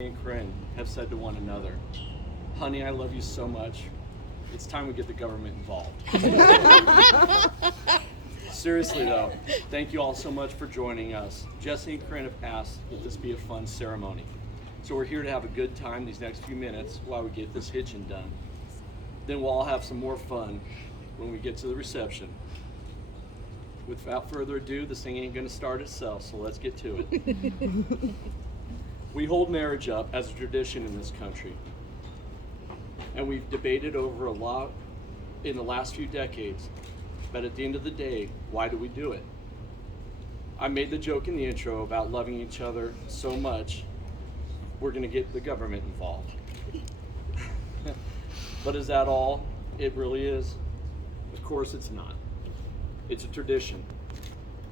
and Corinne have said to one another, honey, I love you so much. It's time we get the government involved. Seriously though, thank you all so much for joining us. Jesse and Corinne have asked that this be a fun ceremony. So we're here to have a good time these next few minutes while we get this hitching done. Then we'll all have some more fun when we get to the reception. Without further ado, this thing ain't gonna start itself, so let's get to it. We hold marriage up as a tradition in this country. And we've debated over a lot in the last few decades, but at the end of the day, why do we do it? I made the joke in the intro about loving each other so much, we're gonna get the government involved. But is that all it really is? Of course it's not. It's a tradition.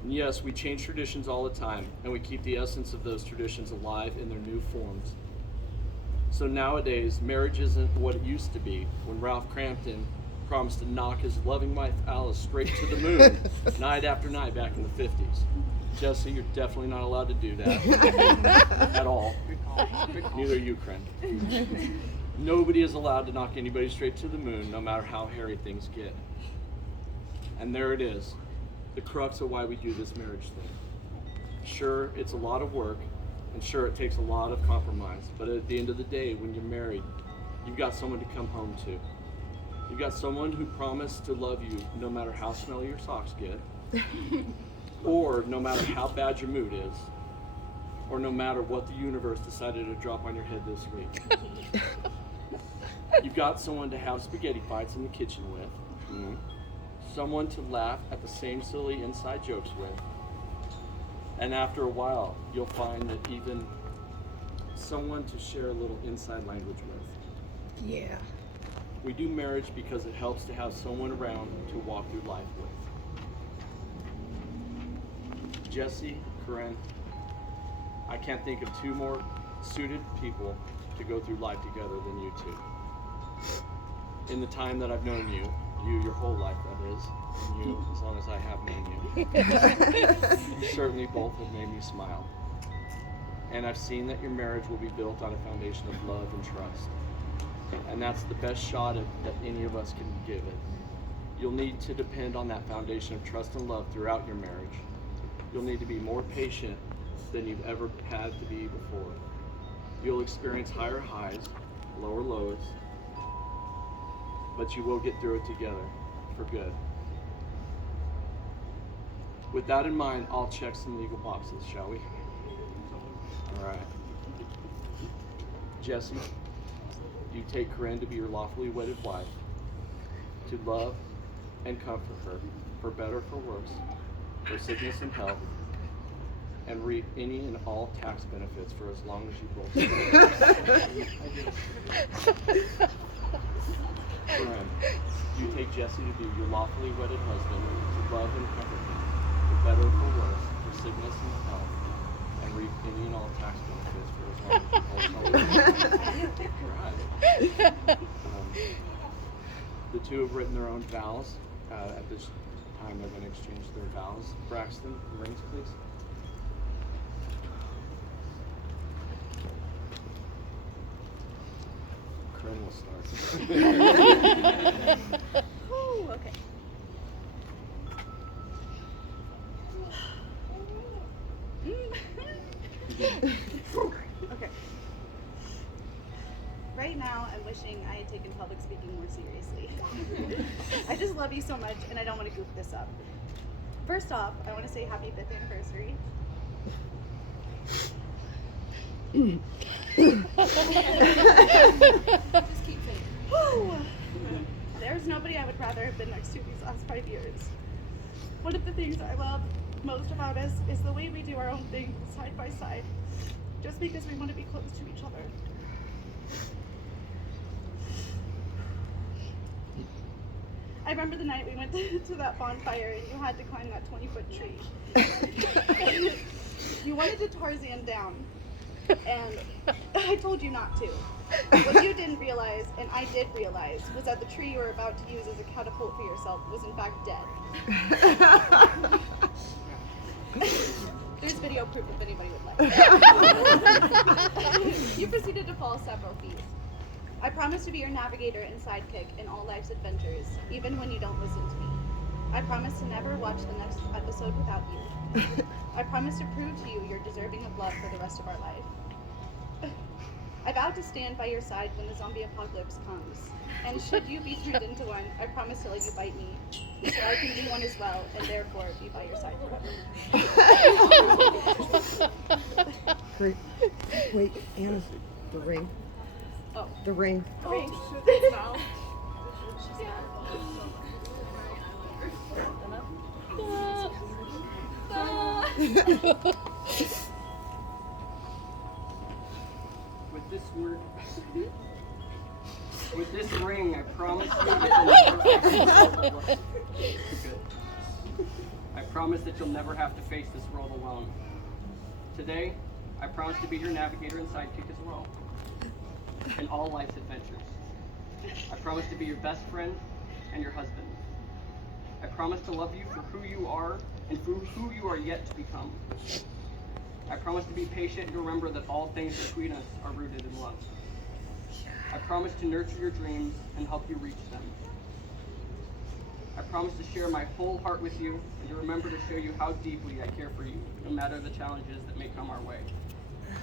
And yes, we change traditions all the time, and we keep the essence of those traditions alive in their new forms. So nowadays, marriage isn't what it used to be when Ralph Crampton promised to knock his loving wife Alice straight to the moon night after night back in the 50s. Jesse, you're definitely not allowed to do that at all. Neither are you, Corinne. Nobody is allowed to knock anybody straight to the moon, no matter how hairy things get. And there it is, the crux of why we do this marriage thing. Sure, it's a lot of work, and sure, it takes a lot of compromise, but at the end of the day, when you're married, you've got someone to come home to. You've got someone who promised to love you no matter how smelly your socks get, or no matter how bad your mood is, or no matter what the universe decided to drop on your head this week. You've got someone to have spaghetti fights in the kitchen with, someone to laugh at the same silly inside jokes with, and after a while, you'll find that even someone to share a little inside language with. Yeah. We do marriage because it helps to have someone around to walk through life with. Jesse, Corinne, I can't think of two more suited people to go through life together than you two. In the time that I've known you your whole life that is, and you as long as I have known you certainly both have made me smile. And I've seen that your marriage will be built on a foundation of love and trust. And that's the best shot that any of us can give it. You'll need to depend on that foundation of trust and love throughout your marriage. You'll need to be more patient than you've ever had to be before. You'll experience higher highs, lower lows, but you will get through it together for good. With that in mind, I'll check some legal boxes, shall we? All right. Jesse, you take Corinne to be your lawfully wedded wife, to love and comfort her, for better, for worse, for sickness and health, and reap any and all tax benefits for as long as you both live. Corinne, you take Jesse to be your lawfully wedded husband, to love and comfort him, for better, for worse, for sickness and health, and reap any and all tax benefits for as long as you both live. The two have written their own vows. At this time, they're going to exchange their vows. Braxton, rings, please. Corinne will start. Ooh, okay. Okay. Right now, I'm wishing I had taken public speaking more seriously. I just love you so much, and I don't want to goof this up. First off, I want to say happy 5th anniversary. Just keep saying. Woo! There's nobody I would rather have been next to these last 5 years. One of the things I love most about us is the way we do our own thing side by side, just because we want to be close to each other. I remember the night we went to that bonfire and you had to climb that 20-foot tree. You wanted to Tarzan down, and I told you not to. What you didn't realize, and I did realize, was that the tree you were about to use as a catapult for yourself was in fact dead. There's video proof if anybody would like. You proceeded to fall several feet. I promise to be your navigator and sidekick in all life's adventures, even when you don't listen to me. I promise to never watch the next episode without you. I promise to prove to you you're deserving of love for the rest of our life. I vow to stand by your side when the zombie apocalypse comes. And should you be turned into one, I promise to let you bite me, so I can be one as well, and therefore be by your side forever. Great. Wait, Anna, the ring. Oh. The ring. Ring? No. With this ring, I promise you that I promise that you'll never have to face this world alone. Today, I promise to be your navigator and sidekick as well, in all life's adventures. I promise to be your best friend and your husband. I promise to love you for who you are and for who you are yet to become. I promise to be patient and remember that all things between us are rooted in love. I promise to nurture your dreams and help you reach them. I promise to share my whole heart with you and to remember to show you how deeply I care for you, no matter the challenges that may come our way.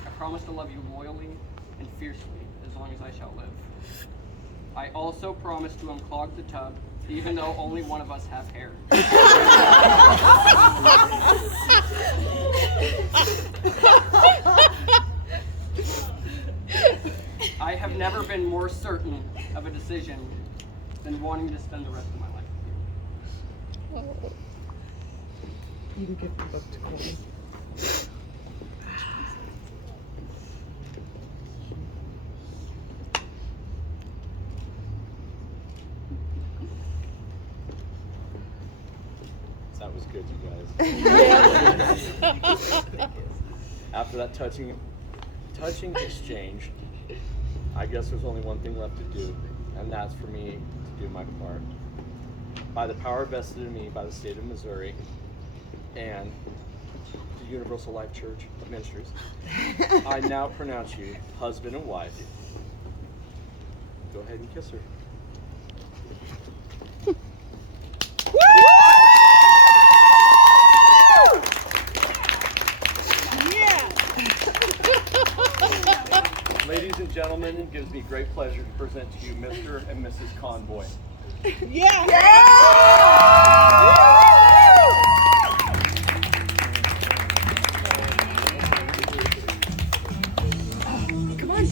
I promise to love you loyally and fiercely as long as I shall live. I also promise to unclog the tub, even though only one of us have hair. I have never been more certain of a decision than wanting to spend the rest of my life with you. You can give the book to Colby. That was good, you guys. After that touching exchange, I guess there's only one thing left to do, and that's for me to do my part. By the power vested in me by the state of Missouri and the Universal Life Church of Ministries, I now pronounce you husband and wife. Go ahead and kiss her. Ladies and gentlemen, it gives me great pleasure to present to you Mr. and Mrs. Conboy. Yeah! Come on.